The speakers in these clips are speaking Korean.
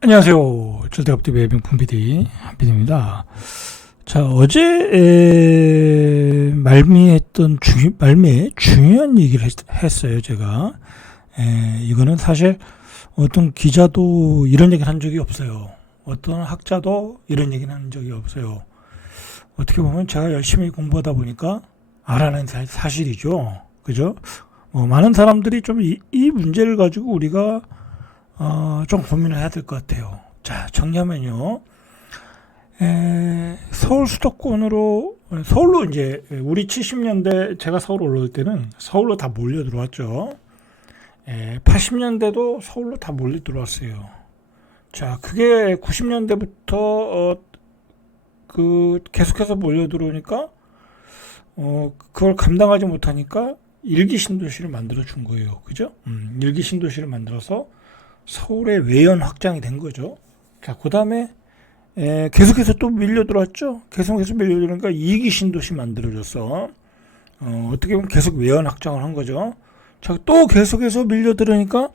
안녕하세요. 절대업TV의 명품 PD 한PD입니다. 자, 어제 말미에 중요한 얘기를 했어요. 제가 이거는 사실 어떤 기자도 이런 얘기를 한 적이 없어요. 어떤 학자도 이런 얘기를 한 적이 없어요. 어떻게 보면 제가 열심히 공부하다 보니까 알아낸 사실이죠. 그죠? 많은 사람들이 좀 이 문제를 가지고 우리가 좀 고민을 해야 될 것 같아요. 자, 정리하면요. 서울 수도권으로, 서울로 이제, 우리 70년대 제가 서울 올라올 때는 서울로 다 몰려 들어왔죠. 80년대도 서울로 다 몰려 들어왔어요. 자, 그게 90년대부터, 계속해서 몰려 들어오니까, 그걸 감당하지 못하니까 일기 신도시를 만들어 준 거예요. 그죠? 일기 신도시를 만들어서 서울의 외연 확장이 된 거죠. 자, 그 다음에 계속해서 또 밀려 들어왔죠. 계속해서 밀려 들어오니까 2기 신도시 만들어졌어. 어떻게 보면 계속 외연 확장을 한 거죠. 자, 또 계속해서 밀려 들어오니까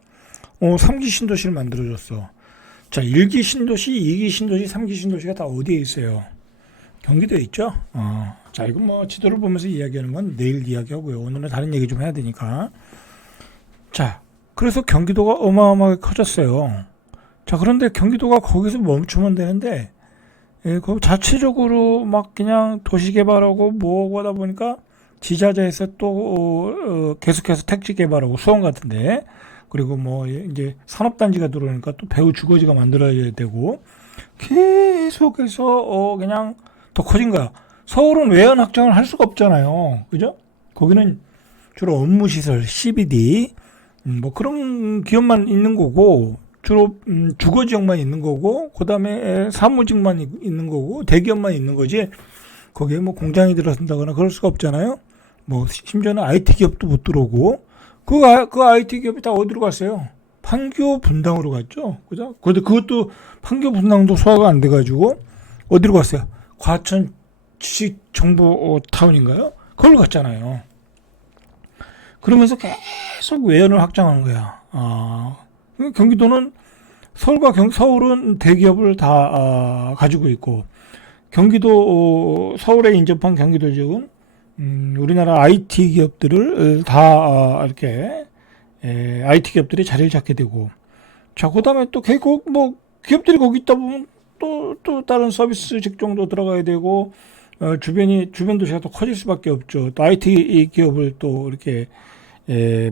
3기 신도시를 만들어졌어. 자, 1기 신도시, 2기 신도시, 3기 신도시가 다 어디에 있어요? 경기도에 있죠. 자, 이건 뭐 지도를 보면서 이야기하는 건 내일 이야기하고요. 오늘은 다른 얘기 좀 해야 되니까. 자, 그래서 경기도가 어마어마하게 커졌어요. 자, 그런데 경기도가 거기서 멈추면 되는데, 그 자체적으로 막 그냥 도시 개발하고 뭐하고 하다 보니까 지자체에서 또 계속해서 택지 개발하고 수원 같은데, 그리고 뭐 이제 산업단지가 들어오니까 또 배후 주거지가 만들어야 되고, 계속해서 그냥 더 커진 거야. 서울은 외연 확장을 할 수가 없잖아요. 그죠? 거기는 주로 업무시설, CBD, 뭐 그런 기업만 있는 거고 주로 주거 지역만 있는 거고 그다음에 사무직만 있는 거고 대기업만 있는 거지 거기에 뭐 공장이 들어선다거나 그럴 수가 없잖아요. 뭐 심지어는 IT 기업도 못 들어오고 그 IT 기업이 다 어디로 갔어요? 판교 분당으로 갔죠. 그죠? 근데 그것도 판교 분당도 소화가 안 돼가지고 어디로 갔어요? 과천 지식정보 타운인가요? 그걸로 갔잖아요. 그러면서 계속 외연을 확장하는 거야. 경기도는 서울은 대기업을 다 가지고 있고 서울에 인접한 경기도 지역은 우리나라 IT 기업들을 다 이렇게 IT 기업들이 자리를 잡게 되고 자 그다음에 또 계속 뭐 기업들이 거기 있다 보면 또 다른 서비스 직종도 들어가야 되고 주변 도시가 또 커질 수밖에 없죠. 또 IT 기업을 또 이렇게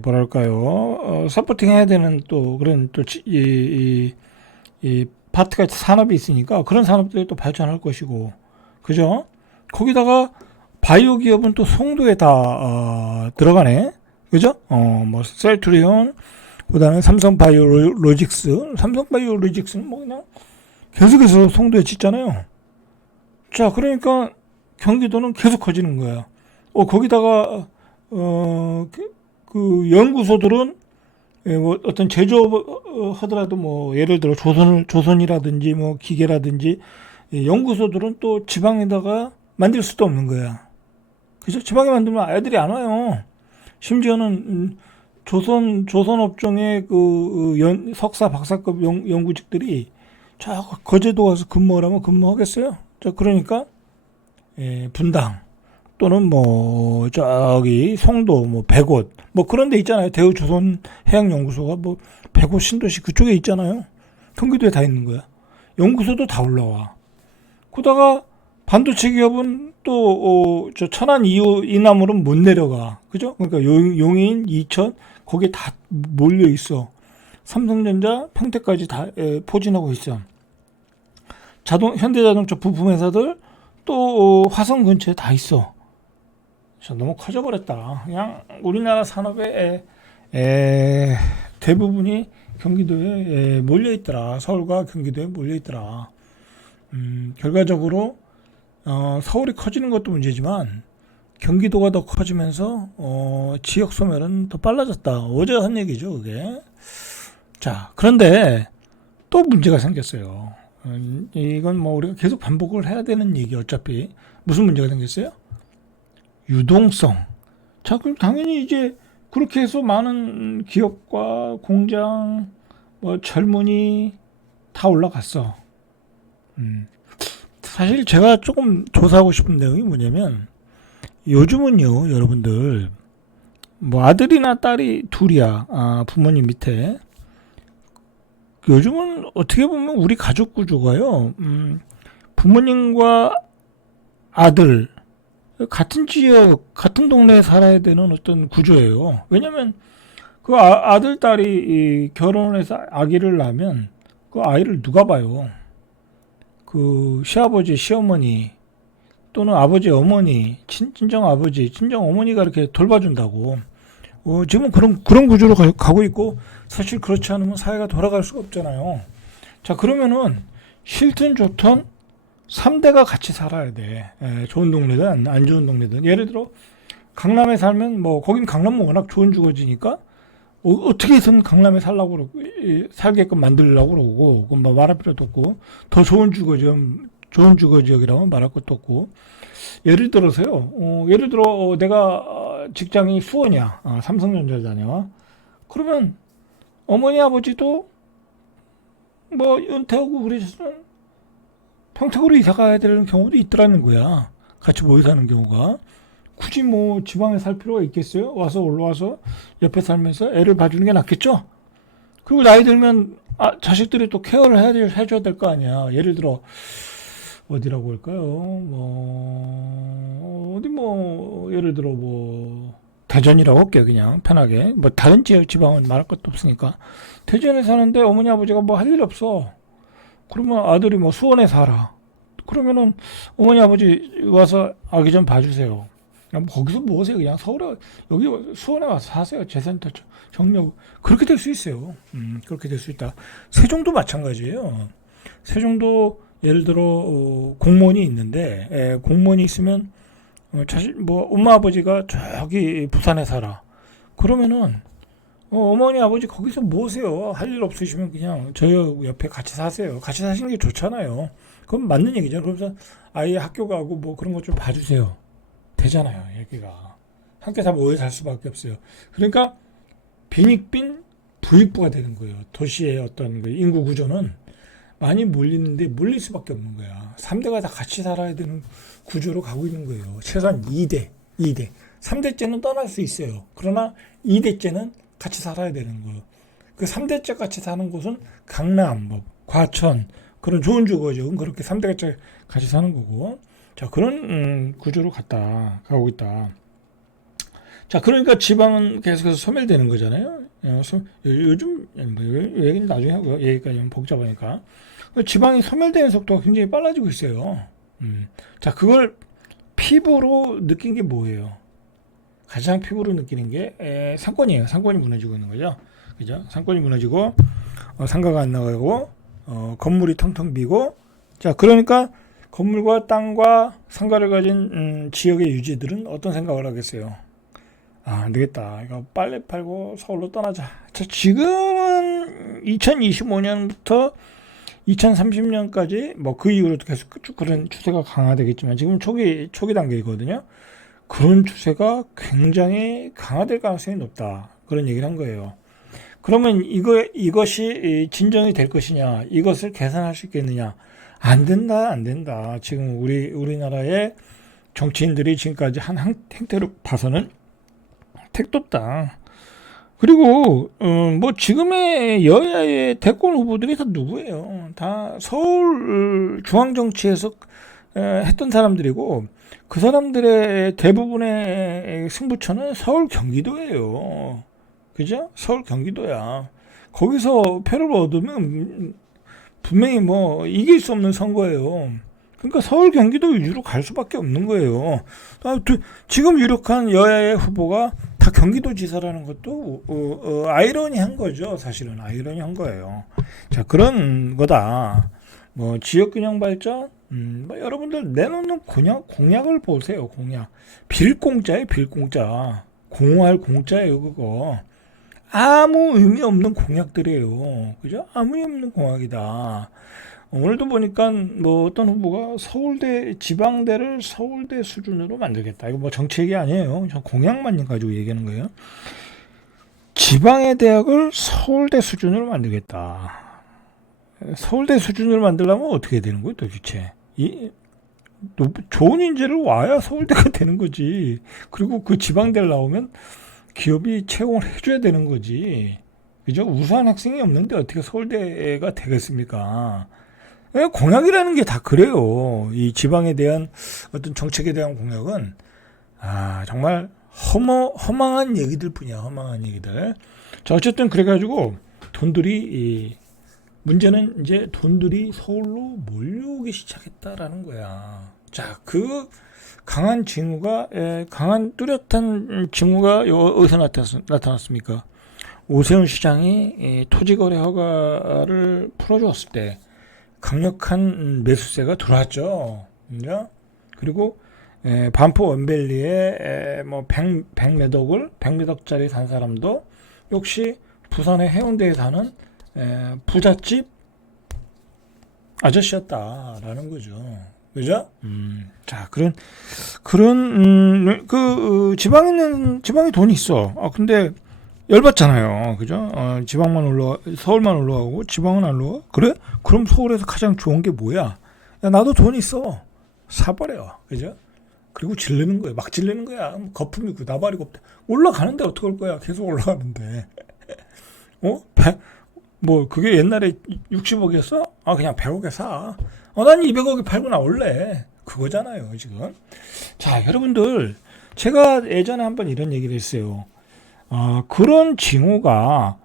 뭐랄까요, 서포팅 해야 되는 또 그런 이 파트가 산업이 있으니까 그런 산업들이 또 발전할 것이고, 그죠? 거기다가 바이오 기업은 또 송도에 다, 들어가네. 그죠? 뭐, 셀트리온, 그 다음에 삼성바이오로직스는 뭐 그냥 계속해서 송도에 짓잖아요. 자, 그러니까 경기도는 계속 커지는 거야. 거기다가, 그 연구소들은 뭐 어떤 제조업 하더라도 뭐 예를 들어 조선이라든지 뭐 기계라든지 연구소들은 또 지방에다가 만들 수도 없는 거야. 그죠? 지방에 만들면 애들이 안 와요. 심지어는 조선 업종의 석사 박사급 연구직들이 자 거제도 가서 근무하라면 근무하겠어요. 자 그러니까 분당 또는 뭐 저기 송도 뭐 백옷 뭐 그런 데 있잖아요. 대우조선해양연구소가 뭐 백옷 신도시 그쪽에 있잖아요. 경기도에 다 있는 거야. 연구소도 다 올라와. 그러다가 반도체 기업은 또 저 천안 이남으로는 못 내려가. 그죠? 그러니까 용인, 이천 거기에 다 몰려 있어. 삼성전자, 평택까지 다 포진하고 있어. 현대자동차 부품 회사들 또 화성 근처에 다 있어. 너무 커져버렸다. 그냥 우리나라 산업의 대부분이 경기도에 몰려있더라. 서울과 경기도에 몰려있더라. 결과적으로 서울이 커지는 것도 문제지만 경기도가 더 커지면서 지역 소멸은 더 빨라졌다. 어제 한 얘기죠, 그게. 자, 그런데 또 문제가 생겼어요. 이건 뭐 우리가 계속 반복을 해야 되는 얘기 어차피. 무슨 문제가 생겼어요? 유동성. 자, 그럼 당연히 이제 그렇게 해서 많은 기업과 공장, 뭐 젊은이, 다 올라갔어. 사실 제가 조금 조사하고 싶은 내용이 뭐냐면 요즘은요, 여러분들 뭐 아들이나 딸이 둘이야. 부모님 밑에. 요즘은 어떻게 보면 우리 가족 구조가요. 부모님과 아들 같은 지역, 같은 동네에 살아야 되는 어떤 구조예요. 왜냐면 그 아들, 딸이 결혼해서 아기를 낳으면 그 아이를 누가 봐요? 그 시아버지, 시어머니 또는 아버지, 어머니, 친정 아버지, 친정 어머니가 이렇게 돌봐준다고. 지금은 그런 구조로 가고 있고, 사실 그렇지 않으면 사회가 돌아갈 수가 없잖아요. 자, 그러면은 싫든 좋든 3대가 같이 살아야 돼. 좋은 동네든 안 좋은 동네든. 예를 들어 강남에 살면 뭐 거긴 강남은 워낙 좋은 주거지니까 어떻게 해서는 강남에 살라고 그러고 살게끔 만들려고 그러고 그건 뭐 말할 필요도 없고 더 좋은 주거지역이라면 말할 것도 없고 예를 들어서요. 예를 들어 내가 직장이 수원이야. 삼성전자 다녀. 그러면 어머니 아버지도 뭐 은퇴하고 그러셨으면 평택으로 이사 가야 되는 경우도 있더라는 거야. 같이 모여 사는 경우가. 굳이 뭐 지방에 살 필요가 있겠어요? 와서 올라와서 옆에 살면서 애를 봐주는 게 낫겠죠? 그리고 나이 들면 자식들이 또 케어를 해줘야 될 거 아니야. 예를 들어 어디라고 할까요? 뭐 어디 뭐 예를 들어 뭐 대전이라고 할게요. 그냥 편하게 뭐 다른 지역 지방은 말할 것도 없으니까 대전에 사는데 어머니 아버지가 뭐 할 일 없어. 그러면 아들이 뭐 수원에 살아. 그러면은 어머니 아버지 와서 아기 좀 봐주세요. 그냥 뭐 거기서 뭐 하세요? 그냥 서울에 여기 수원에 와서 사세요. 재센터 정력 그렇게 될 수 있어요. 그렇게 될 수 있다. 세종도 마찬가지예요. 세종도 예를 들어 공무원이 있는데 공무원이 있으면 사실 뭐 엄마 아버지가 저기 부산에 살아. 그러면은 어머니 아버지 거기서 뭐 하세요? 할 일 없으시면 그냥 저 옆에 같이 사세요. 같이 사시는 게 좋잖아요. 그건 맞는 얘기죠. 그러면서 아이 학교 가고 뭐 그런 것 좀 봐주세요. 되잖아요. 얘기가. 함께 다 모여 살 수밖에 없어요. 그러니까 빈익빈 부익부가 되는 거예요. 도시의 어떤 그 인구 구조는 많이 몰리는데 몰릴 수밖에 없는 거야. 3대가 다 같이 살아야 되는 구조로 가고 있는 거예요. 최소한 2대. 3대째는 떠날 수 있어요. 그러나 2대째는 같이 살아야 되는 거예요. 그 3대째 같이 사는 곳은 강남, 뭐, 과천, 그런 좋은 주거죠. 그렇게 3대가 같이 사는 거고. 자, 그런 구조로 가고 있다. 자, 그러니까 지방은 계속해서 소멸되는 거잖아요. 요즘, 뭐, 얘기는 나중에 하고요. 얘기가 좀 복잡하니까. 지방이 소멸되는 속도가 굉장히 빨라지고 있어요. 자, 그걸 피부로 느낀 게 뭐예요? 가장 피부로 느끼는 게 상권이에요. 상권이 무너지고 있는 거죠. 그죠? 상권이 무너지고 상가가 안 나가고 건물이 텅텅 비고 자 그러니까 건물과 땅과 상가를 가진 지역의 유지들은 어떤 생각을 하겠어요? 안 되겠다. 이거 빨리 팔고 서울로 떠나자. 자, 지금은 2025년부터 2030년까지 뭐 그 이후로도 계속 쭉 그런 추세가 강화되겠지만 지금 초기 단계이거든요. 그런 추세가 굉장히 강화될 가능성이 높다. 그런 얘기를 한 거예요. 그러면 이것이 진정이 될 것이냐? 이것을 계산할 수 있겠느냐? 안 된다, 안 된다. 지금 우리나라의 정치인들이 지금까지 한 행태로 봐서는 택도 없다. 그리고 뭐 지금의 여야의 대권 후보들이 다 누구예요? 다 서울 중앙 정치에서 했던 사람들이고 그 사람들의 대부분의 승부처는 서울 경기도예요. 그죠? 서울 경기도야. 거기서 표를 얻으면 분명히 뭐 이길 수 없는 선거예요. 그러니까 서울 경기도 위주로 갈 수밖에 없는 거예요. 지금 유력한 여야의 후보가 다 경기도지사라는 것도 아이러니한 거죠. 사실은 아이러니한 거예요. 자 그런 거다. 뭐 지역균형 발전, 뭐 여러분들 내놓는 공약을 보세요. 공약 빌공짜예요. 빌공짜. 공할 공짜예요. 그거 아무 의미 없는 공약들이에요. 그죠? 아무 의미 없는 공약이다. 오늘도 보니까 뭐 어떤 후보가 서울대 지방대를 서울대 수준으로 만들겠다. 이거 뭐 정치 얘기 아니에요. 저 공약만 가지고 얘기하는 거예요. 지방의 대학을 서울대 수준으로 만들겠다. 서울대 수준을 만들려면 어떻게 되는 거예요, 도대체? 좋은 인재를 와야 서울대가 되는 거지. 그리고 그 지방대를 나오면 기업이 채용을 해줘야 되는 거지. 그죠? 우수한 학생이 없는데 어떻게 서울대가 되겠습니까? 공약이라는 게 다 그래요. 이 지방에 대한 어떤 정책에 대한 공약은, 정말 허망한 얘기들 뿐이야, 허망한 얘기들. 자, 어쨌든 그래가지고 문제는 이제 돈들이 서울로 몰려오기 시작했다라는 거야. 자, 그 강한 뚜렷한 징후가 어디서 나타났습니까? 오세훈 시장이 토지거래 허가를 풀어주었을 때 강력한 매수세가 들어왔죠. 그리고 반포 원밸리에 뭐 100몇억짜리 산 사람도 역시 부산의 해운대에 사는 부잣집 아저씨였다라는 거죠. 그죠? 자, 지방에 돈이 있어. 근데 열받잖아요. 그죠? 서울만 올라가고 지방은 안 올라가? 그래? 그럼 서울에서 가장 좋은 게 뭐야? 야, 나도 돈 있어. 사버려. 그죠? 그리고 지르는 거야. 막 지르는 거야. 거품이고 나발이고 없다. 올라가는데 어떡할 거야? 계속 올라가는데. 그게 옛날에 60억이었어? 그냥 100억에 사. 난 200억에 팔고 나올래. 그거잖아요, 지금. 자, 여러분들. 제가 예전에 한번 이런 얘기를 했어요. 그런 징후가,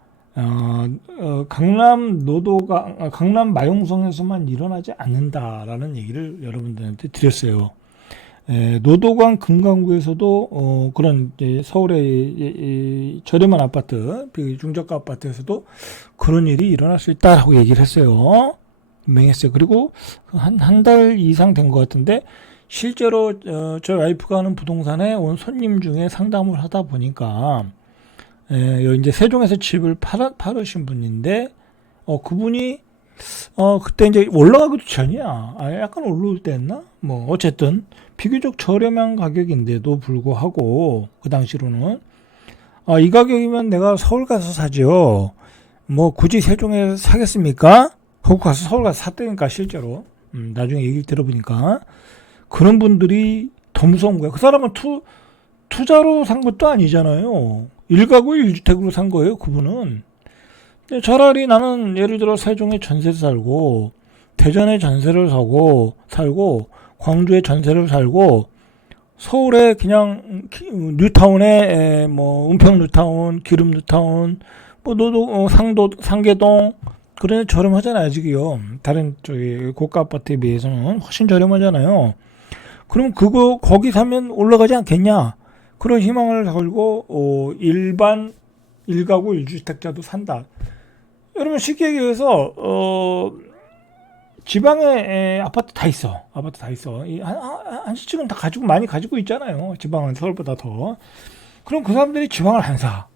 강남 마용성에서만 일어나지 않는다라는 얘기를 여러분들한테 드렸어요. 노도강 금강구에서도 그런 서울의 저렴한 아파트, 중저가 아파트에서도 그런 일이 일어날 수 있다라고 얘기를 했어요. 분명했어요. 그리고 한 달 이상 된 것 같은데 실제로 저희 와이프가 하는 부동산에 온 손님 중에 상담을 하다 보니까 이제 세종에서 집을 팔으신 분인데 그분이 그때 이제 올라가기도 전이야. 약간 올라올 때였나? 어쨌든 비교적 저렴한 가격인데도 불구하고 그 당시로는 이 가격이면 내가 서울 가서 사죠. 굳이 세종에 사겠습니까? 거기 가서 서울 가서 샀다니까 실제로. 나중에 얘기를 들어보니까 그런 분들이 더 무서운 거야. 그 사람은 투자로 산 것도 아니잖아요. 1가구 1주택으로 산 거예요, 그분은. 차라리 나는 예를 들어 세종에 전세 살고 대전에 전세를 살고 광주에 전세를 살고 서울에 그냥 뉴타운에 은평 뉴타운, 기름 뉴타운, 상계동 그런 저렴하잖아요, 지금. 다른 저기 고가 아파트에 비해서는 훨씬 저렴하잖아요. 그럼 거기 사면 올라가지 않겠냐? 그런 희망을 걸고 일반 1가구 1주택자도 산다. 여러분 쉽게 얘기해서 지방에 아파트 다 있어. 한시층은 다 많이 가지고 있잖아요. 지방은 서울보다 더. 그럼 그 사람들이 지방을 안 사.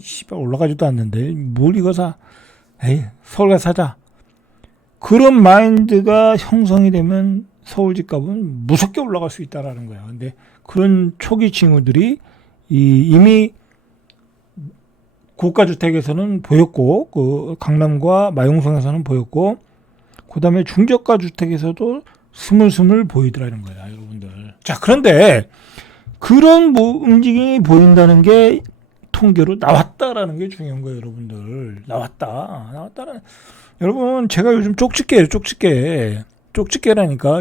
씨발 올라가지도 않는데 뭘 이거 사. 서울 가서 사자. 그런 마인드가 형성이 되면 서울 집값은 무섭게 올라갈 수 있다라는 거야. 근데 그런 초기 징후들이 이미 고가주택에서는 보였고, 그 강남과 마용성에서는 보였고, 그 다음에 중저가 주택에서도 스물스물 보이더라는 거야, 여러분들. 자, 그런데 그런 움직임이 보인다는 게 통계로 나왔다라는 게 중요한 거예요, 여러분들. 나왔다라는. 여러분, 제가 요즘 쪽집게예요, 쪽집게라니까.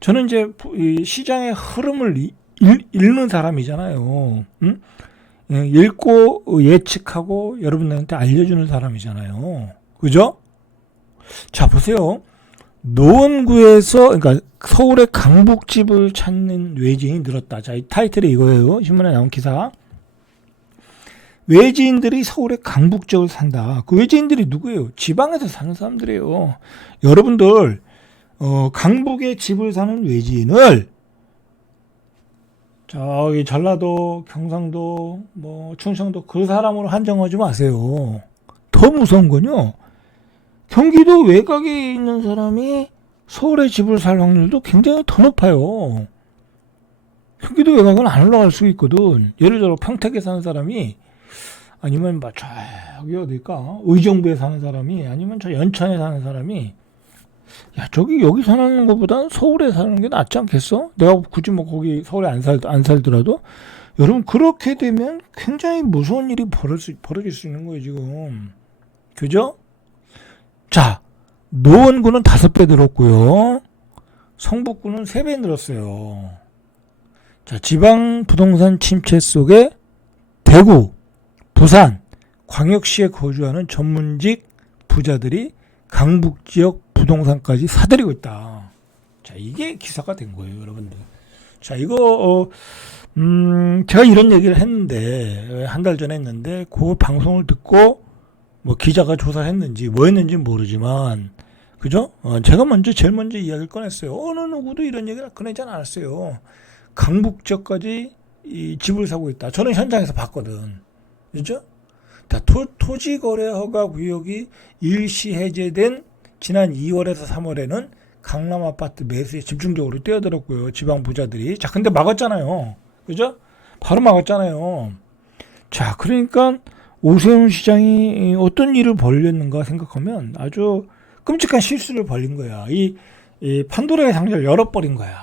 저는 이제 이 시장의 흐름을 읽는 사람이잖아요. 응? 읽고 예측하고 여러분들한테 알려주는 사람이잖아요. 그죠? 자, 보세요. 노원구에서, 그러니까 서울의 강북집을 찾는 외지인이 늘었다. 자, 이 타이틀이 이거예요. 신문에 나온 기사. 외지인들이 서울의 강북 지역을 산다. 그 외지인들이 누구예요? 지방에서 사는 사람들이에요. 여러분들 강북에 집을 사는 외지인을 저기 전라도, 경상도, 충청도 그 사람으로 한정하지 마세요. 더 무서운 건요. 경기도 외곽에 있는 사람이 서울에 집을 살 확률도 굉장히 더 높아요. 경기도 외곽은 안 올라갈 수 있거든. 예를 들어 평택에 사는 사람이 아니면 막 저기 어딜까 의정부에 사는 사람이 아니면 저 연천에 사는 사람이 야 저기 여기 사는 것보다 서울에 사는 게 낫지 않겠어? 내가 굳이 뭐 거기 서울에 안 살더라도 여러분 그렇게 되면 굉장히 무서운 일이 벌어질 수 있는 거예요 지금. 그죠? 자, 노원구는 5배 늘었고요. 성북구는 3배 늘었어요. 자, 지방 부동산 침체 속에 대구, 부산, 광역시에 거주하는 전문직 부자들이 강북 지역 부동산까지 사들이고 있다. 자, 이게 기사가 된 거예요, 여러분들. 자, 이거 제가 이런 얘기를 했는데 한 달 전에 했는데 그 방송을 듣고 뭐 기자가 조사를 했는지 뭐 했는지 모르지만 그죠? 제가 제일 먼저 이야기를 꺼냈어요. 어느 누구도 이런 얘기를 꺼내지 않았어요. 강북 지역까지 이 집을 사고 있다. 저는 현장에서 봤거든. 그죠? 토지거래 허가 구역이 일시 해제된 지난 2월에서 3월에는 강남 아파트 매수에 집중적으로 뛰어들었고요. 지방 부자들이. 자, 근데 막았잖아요. 그죠? 바로 막았잖아요. 자, 그러니까 오세훈 시장이 어떤 일을 벌였는가 생각하면 아주 끔찍한 실수를 벌린 거야. 이 판도라의 상자를 열어버린 거야.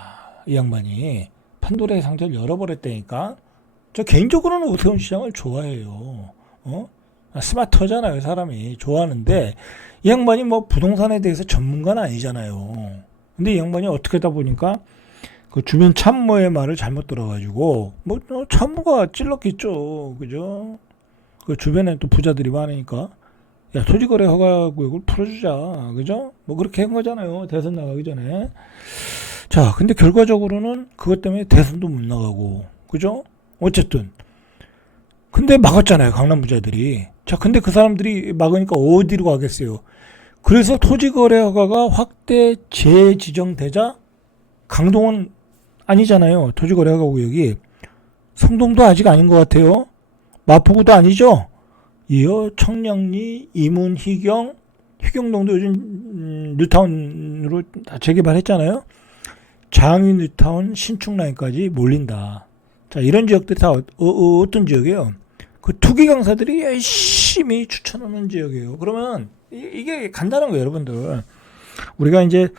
이 양반이. 판도라의 상자를 열어버렸다니까. 저 개인적으로는 오세훈 시장을 좋아해요. 스마트하잖아요. 사람이. 좋아하는데 이 양반이 뭐 부동산에 대해서 전문가는 아니잖아요. 근데 이 양반이 어떻게 하다 보니까 그 주변 참모의 말을 잘못 들어가지고 뭐 참모가 찔렀겠죠. 그죠? 그 주변에 또 부자들이 많으니까 야 토지거래 허가구역을 풀어주자. 그죠? 뭐 그렇게 한 거잖아요. 대선 나가기 전에. 자, 근데 결과적으로는 그것 때문에 대선도 못 나가고. 그죠? 어쨌든 근데 막았잖아요. 강남 부자들이. 자, 근데 그 사람들이 막으니까 어디로 가겠어요? 그래서 토지거래 허가가 확대 재지정되자 강동은 아니잖아요. 토지거래 허가 구역이. 성동도 아직 아닌 것 같아요. 마포구도 아니죠. 이어 청량리, 이문, 희경동도 요즘 뉴타운으로 다 재개발했잖아요. 장위 뉴타운, 신축라인까지 몰린다. 자, 이런 지역들이 다 어떤 지역이에요? 그 투기 강사들이 열심히 추천하는 지역이에요. 그러면 이게 간단한 거예요, 여러분들. 우리가 이제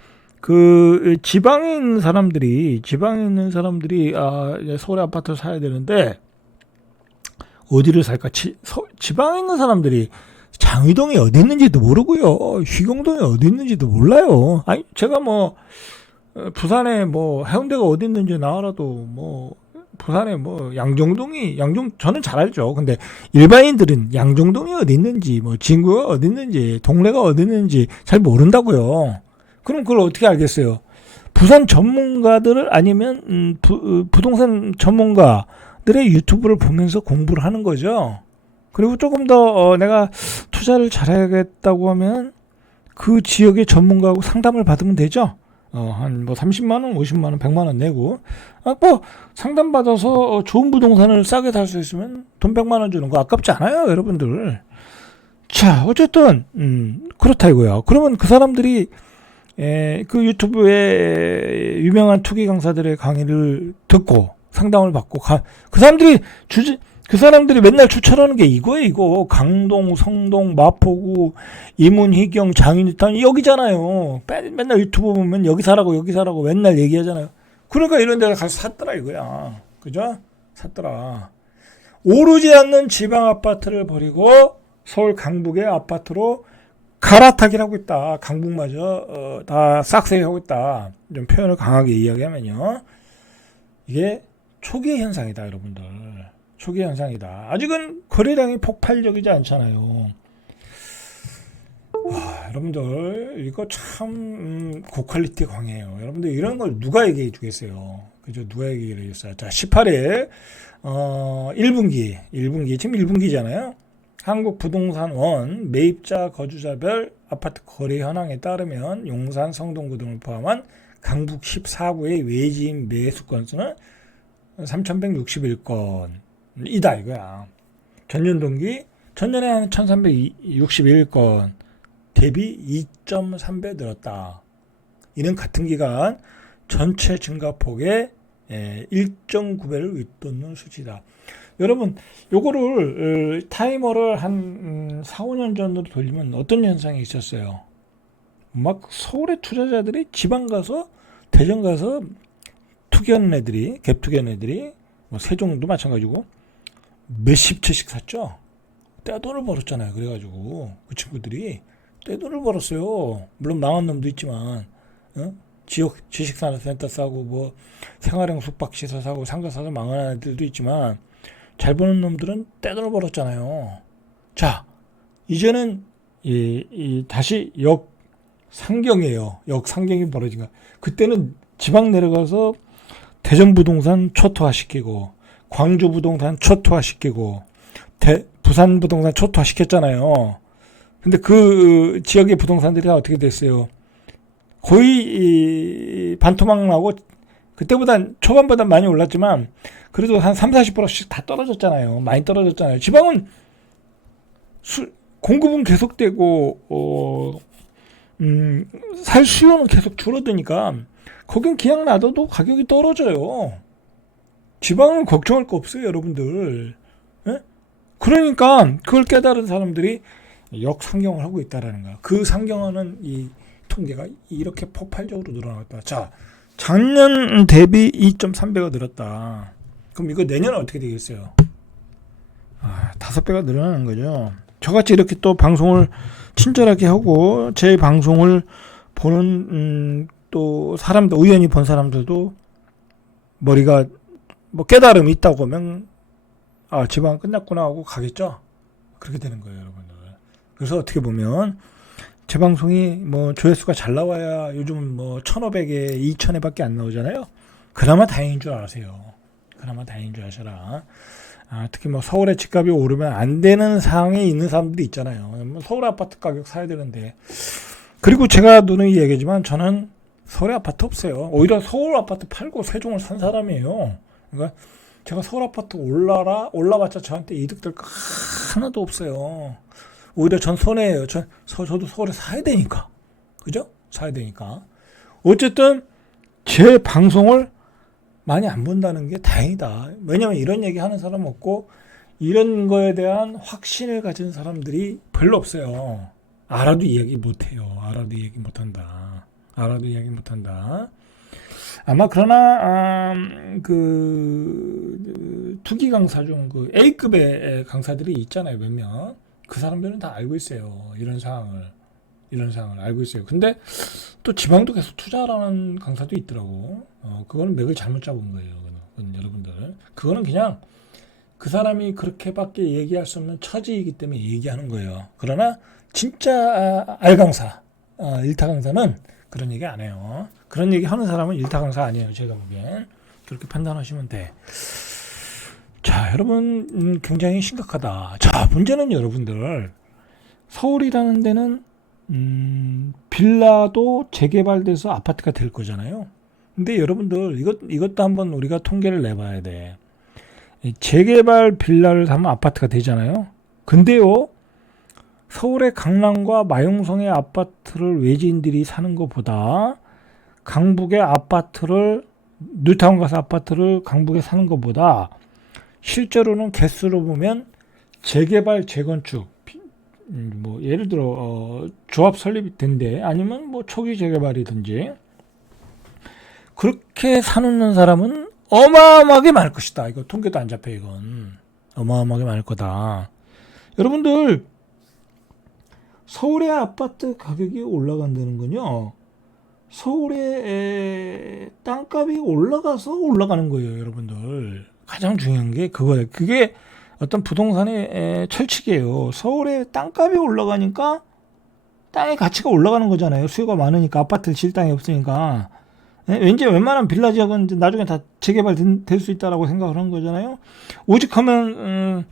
그 지방에 있는 사람들이 서울에 아파트를 사야 되는데 어디를 살까? 지방에 있는 사람들이 장위동이 어디 있는지도 모르고요. 희경동이 어디 있는지도 몰라요. 아니 제가 뭐 부산에 뭐 해운대가 어디 있는지 나와라도 뭐 부산에 뭐 저는 잘 알죠. 근데 일반인들은 양정동이 어디 있는지 뭐 진구가 어디 있는지 동래가 어디 있는지 잘 모른다고요. 그럼 그걸 어떻게 알겠어요? 부산 전문가들을 아니면 부동산 전문가들의 유튜브를 보면서 공부를 하는 거죠. 그리고 조금 더 내가 투자를 잘해야겠다고 하면 그 지역의 전문가하고 상담을 받으면 되죠. 한 뭐 30만 원, 50만 원, 100만 원 내고 뭐 상담 받아서 좋은 부동산을 싸게 살 수 있으면 돈 100만 원 주는 거 아깝지 않아요, 여러분들. 자, 어쨌든 그렇다 이거야. 그러면 그 사람들이 그 유튜브에 유명한 투기 강사들의 강의를 듣고 상담을 받고 그 사람들이 맨날 추천하는 게 이거예요, 이거. 강동, 성동, 마포구, 이문, 희경, 장인뉴타운 여기잖아요. 맨날 유튜브 보면 여기 사라고 맨날 얘기하잖아요. 그러니까 이런 데를 가서 샀더라 이거야. 그죠? 샀더라. 오르지 않는 지방 아파트를 버리고 서울 강북의 아파트로 갈아타기를 하고 있다. 강북마저 다 싹쓸이하고 있다. 좀 표현을 강하게 이야기하면요. 이게 초기의 현상이다, 여러분들. 초기 현상이다. 아직은 거래량이 폭발적이지 않잖아요. 여러분들 이거 참 고퀄리티 광이에요. 여러분들 이런 걸 누가 얘기해 주겠어요. 그죠? 누가 얘기해 주겠어요. 자, 18일 1분기 지금 1분기잖아요. 한국부동산원 매입자 거주자별 아파트 거래 현황에 따르면 용산, 성동구 등을 포함한 강북 14구의 외지인 매수 건수는 3,161건 이다 이거야. 전년 동기 전년에 한 1,361건 대비 2.3배 늘었다. 이는 같은 기간 전체 증가폭의 1.9배를 윗돋는 수치다. 여러분, 요거를 타이머를 한 4, 5년 전으로 돌리면 어떤 현상이 있었어요? 막 서울의 투자자들이 지방 가서 대전 가서 투기하는 애들이, 갭 투기하는 애들이, 뭐 세종도 마찬가지고 몇십 채씩 샀죠. 떼돈을 벌었잖아요. 그래가지고 그 친구들이 떼돈을 벌었어요. 물론 망한 놈도 있지만, 지역 지식산업센터 사고 뭐 생활형 숙박시설 사고 상가 사서 망한 애들도 있지만 잘 버는 놈들은 떼돈을 벌었잖아요. 자, 이제는 다시 역상경이에요. 역상경이 벌어진 거야. 그때는 지방 내려가서 대전 부동산 초토화시키고 광주 부동산 초토화시키고 부산 부동산 초토화시켰잖아요. 근데 그 지역의 부동산들이 다 어떻게 됐어요? 거의 반토막 나고 그때보단 초반보다 많이 올랐지만 그래도 한 30-40%씩 다 떨어졌잖아요. 많이 떨어졌잖아요. 지방은 공급은 계속되고 살 수요는 계속 줄어드니까 거긴 그냥 놔둬도 가격이 떨어져요. 지방은 걱정할 거 없어요, 여러분들. 예? 그러니까 그걸 깨달은 사람들이 역상경을 하고 있다라는 거야. 그 상경하는 이 통계가 이렇게 폭발적으로 늘어났다. 자, 작년 대비 2.3배가 늘었다. 그럼 이거 내년은 어떻게 되겠어요? 5배가 늘어나는 거죠. 저같이 이렇게 또 방송을 친절하게 하고 제 방송을 보는 또 사람들, 우연히 본 사람들도 머리가 뭐 깨달음이 있다고 하면 지방 끝났구나 하고 가겠죠. 그렇게 되는 거예요, 여러분들. 그래서 어떻게 보면 제 방송이 뭐 조회수가 잘 나와야 요즘은 뭐 1,500에 2,000회밖에 안 나오잖아요. 그나마 다행인 줄 아세요. 그나마 다행인 줄 아셔라. 특히 뭐 서울의 집값이 오르면 안 되는 상황에 있는 사람들이 있잖아요. 서울 아파트 가격 사야 되는데. 그리고 제가 누누이 얘기하지만 저는 서울에 아파트 없어요. 오히려 서울 아파트 팔고 세종을 산 사람이에요. 그러니까 제가 서울 아파트 올라봤자 저한테 이득될 거 하나도 없어요. 오히려 전 손해예요. 저도 서울에 사야 되니까. 그죠? 사야 되니까. 어쨌든 제 방송을 많이 안 본다는 게 다행이다. 왜냐면 이런 얘기 하는 사람 없고 이런 거에 대한 확신을 가진 사람들이 별로 없어요. 알아도 이야기 못해요. 알아도 이야기 못한다. 아마 그러나 투기 강사 중 그 A급의 강사들이 있잖아요. 몇 명. 그 사람들은 다 알고 있어요. 이런 상황을 알고 있어요. 근데 또 지방도 계속 투자하라는 강사도 있더라고. 그거는 맥을 잘못 잡은 거예요. 그건 여러분들. 그거는 그냥 그 사람이 그렇게밖에 얘기할 수 없는 처지이기 때문에 얘기하는 거예요. 그러나 진짜 알강사, 일타 강사는 그런 얘기 안 해요. 그런 얘기 하는 사람은 일타 강사 아니에요. 제가 보기엔. 그렇게 판단하시면 돼. 자, 여러분, 굉장히 심각하다. 자, 문제는 여러분들, 서울이라는 데는 빌라도 재개발돼서 아파트가 될 거잖아요. 근데 여러분들 이것도 한번 우리가 통계를 내봐야 돼. 재개발 빌라를 사면 아파트가 되잖아요. 근데요, 서울의 강남과 마용성의 아파트를 외지인들이 사는 것보다 강북의 아파트를 뉴타운 가서 아파트를 강북에 사는 것보다 실제로는 개수로 보면 재개발 재건축 뭐 예를 들어 조합 설립이 된대 아니면 뭐 초기 재개발이든지 그렇게 사는 사람은 어마어마하게 많을 것이다. 이거 통계도 안 잡혀. 이건 어마어마하게 많을 거다. 여러분들 서울의 아파트 가격이 올라간다는 건요, 서울의 땅값이 올라가서 올라가는 거예요. 여러분들 가장 중요한 게 그거예요. 그게 어떤 부동산의 철칙이에요. 서울의 땅값이 올라가니까 땅의 가치가 올라가는 거잖아요. 수요가 많으니까. 아파트를 질 땅이 없으니까. 왠지 웬만한 빌라 지역은 나중에 다 재개발 될 수 있다라고 생각을 한 거잖아요. 오직 하면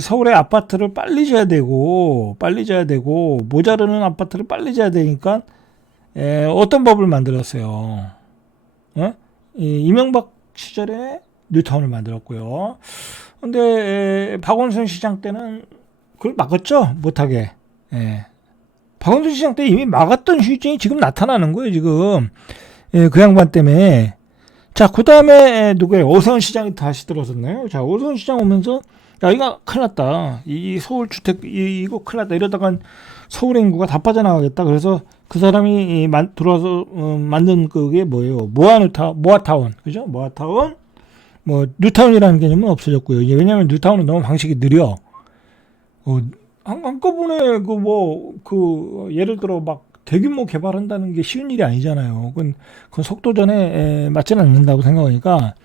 서울의 아파트를 빨리 져야 되고 모자르는 아파트를 빨리 져야 되니까 어떤 법을 만들었어요. 이명박 시절에 뉴타운을 만들었고요. 근데 박원순 시장 때는 그걸 막았죠. 못하게. 박원순 시장 때 이미 막았던 후유증이 지금 나타나는 거예요. 지금 그 양반 때문에 자, 그 다음에 누구예요? 오세훈 시장이 다시 들어섰네요. 자, 오세훈 시장 오면서 야, 이거 큰일 났다. 이 서울 주택 이거 큰일 났다. 이러다간 서울 인구가 다 빠져나가겠다. 그래서 그 사람이 들어와서 만든 그게 뭐예요? 모아타운. 그죠? 모아타운. 뭐 뉴타운이라는 개념은 없어졌고요. 이게 왜냐하면 뉴타운은 너무 방식이 느려. 한꺼번에 예를 들어 막 대규모 개발한다는 게 쉬운 일이 아니잖아요. 그건 속도전에 맞지는 않는다고 생각하니까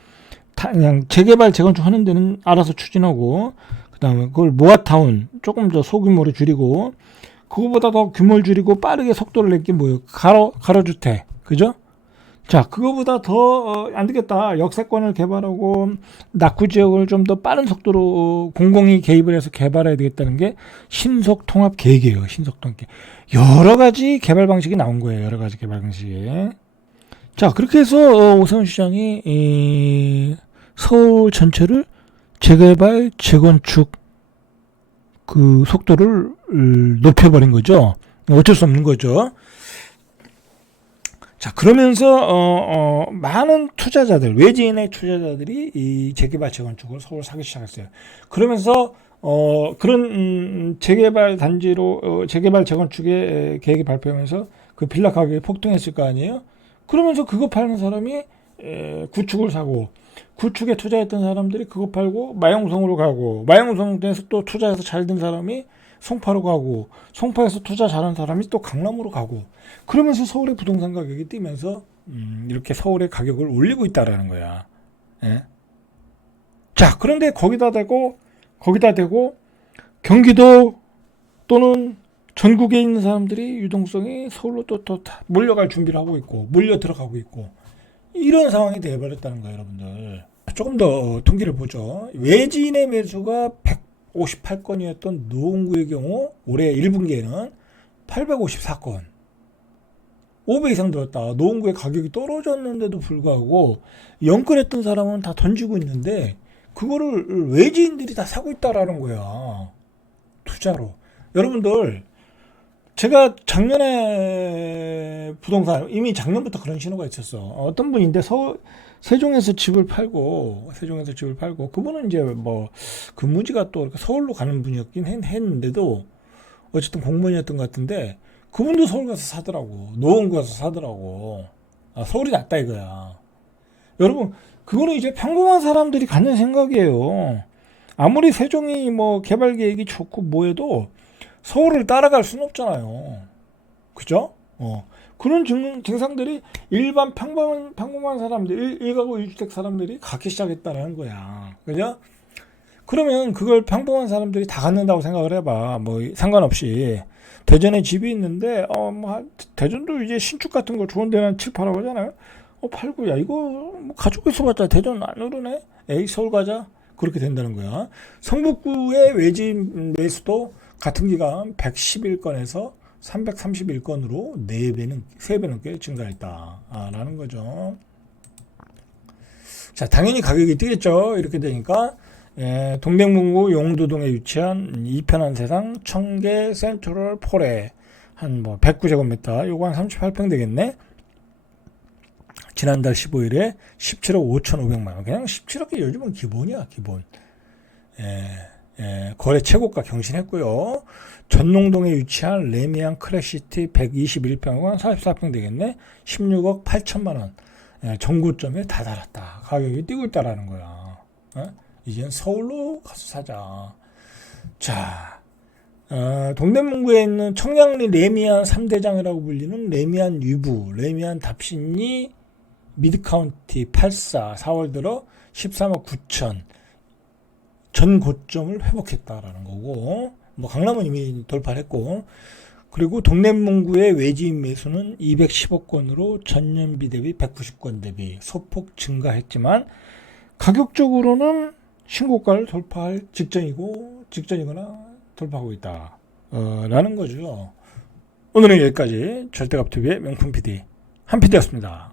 그냥 재개발 재건축 하는 데는 알아서 추진하고, 그다음에 그걸 모아타운 조금 더 소규모로 줄이고, 그거보다 더 규모를 줄이고 빠르게 속도를 낼게 뭐예요? 가로주택. 그죠? 자, 그거보다 더 안 되겠다. 역세권을 개발하고 낙후 지역을 좀 더 빠른 속도로 공공이 개입을 해서 개발해야 되겠다는 게 신속통합 계획이에요. 신속통합 계획. 여러 가지 개발 방식이 나온 거예요. 여러 가지 개발 방식이. 자, 그렇게 해서 오세훈 시장이 서울 전체를 재개발, 재건축 그 속도를 높여버린 거죠. 어쩔 수 없는 거죠. 자, 그러면서 많은 투자자들, 외지인의 투자자들이 이 재개발 재건축을 서울 사기 시작했어요. 그러면서 그런 재개발 단지로 재개발 재건축의 계획이 발표하면서 그 빌라 가격이 폭등했을 거 아니에요? 그러면서 그거 파는 사람이 구축을 사고, 구축에 투자했던 사람들이 그거 팔고 마용성으로 가고, 마용성에서 또 투자해서 잘 된 사람이 송파로 가고, 송파에서 투자 잘한 사람이 또 강남으로 가고, 그러면서 서울의 부동산 가격이 뛰면서 이렇게 서울의 가격을 올리고 있다라는 거야. 예? 자, 그런데 거기다 대고 경기도 또는 전국에 있는 사람들이 유동성이 서울로 또 몰려갈 준비를 하고 있고, 몰려 들어가고 있고, 이런 상황이 되어버렸다는 거예요, 여러분들. 조금 더 통계를 보죠. 외지인의 매수가 158건이었던 노원구의 경우 올해 1분기에는 854건. 5배 이상 들었다. 노원구의 가격이 떨어졌는데도 불구하고 연끌했던 사람은 다 던지고 있는데 그거를 외지인들이 다 사고 있다라는 거야. 투자로. 여러분들, 제가 작년에 부동산, 이미 작년부터 그런 신호가 있었어. 어떤 분인데 세종에서 집을 팔고, 그분은 이제 뭐 근무지가 또 서울로 가는 분이었긴 했는데도 어쨌든 공무원이었던 것 같은데, 그분도 서울 가서 사더라고. 노원구 가서 사더라고. 아, 서울이 낫다 이거야. 여러분, 그거는 이제 평범한 사람들이 갖는 생각이에요. 아무리 세종이 뭐 개발 계획이 좋고 뭐해도 서울을 따라갈 수는 없잖아요. 그죠? 그런 증상들이 일반 평범한 사람들, 1가구 1주택 사람들이 갖기 시작했다는 거야. 그죠? 그러면 그걸 평범한 사람들이 다 갖는다고 생각을 해봐. 뭐 상관없이. 대전에 집이 있는데 대전도 이제 신축 같은 거 좋은 데는 7, 8하고 하잖아요. 팔고, 야 이거 뭐 가지고 있어봤자 대전 안 오르네. 에이, 서울 가자. 그렇게 된다는 거야. 성북구의 외지인 매수도 같은 기간 111건에서 331건으로 3배 넘게 증가했다라는 거죠. 자, 당연히 가격이 뛰겠죠. 이렇게 되니까. 동대문구 용두동에 위치한 이편한 세상 청계 센트럴 폴에 한 109제곱미터, 요거 한 38평 되겠네. 지난달 15일에 17억 5,500만원. 그냥 17억이 요즘은 기본이야, 기본. 거래 최고가 경신했고요. 전농동에 위치한 레미안 크래시티 121평, 한 44평 되겠네. 16억 8천만원. 정고점에 다다랐다. 가격이 뛰고 있다라는 거야. 이젠 서울로 가서 사자. 자, 동대문구에 있는 청량리 레미안 3대장이라고 불리는 레미안 유부, 레미안 답신리 미드카운티 84, 4월 들어 13억 9천 전 고점을 회복했다라는 거고, 뭐 강남은 이미 돌파했고, 그리고 동대문구의 외지인 매수는 210억 건으로 전년비 대비 190건 대비 소폭 증가했지만 가격적으로는 신고가를 돌파할 직전이거나 돌파하고 있다. 라는 거죠. 오늘은 여기까지 절대값TV의 명품 PD 한 PD였습니다.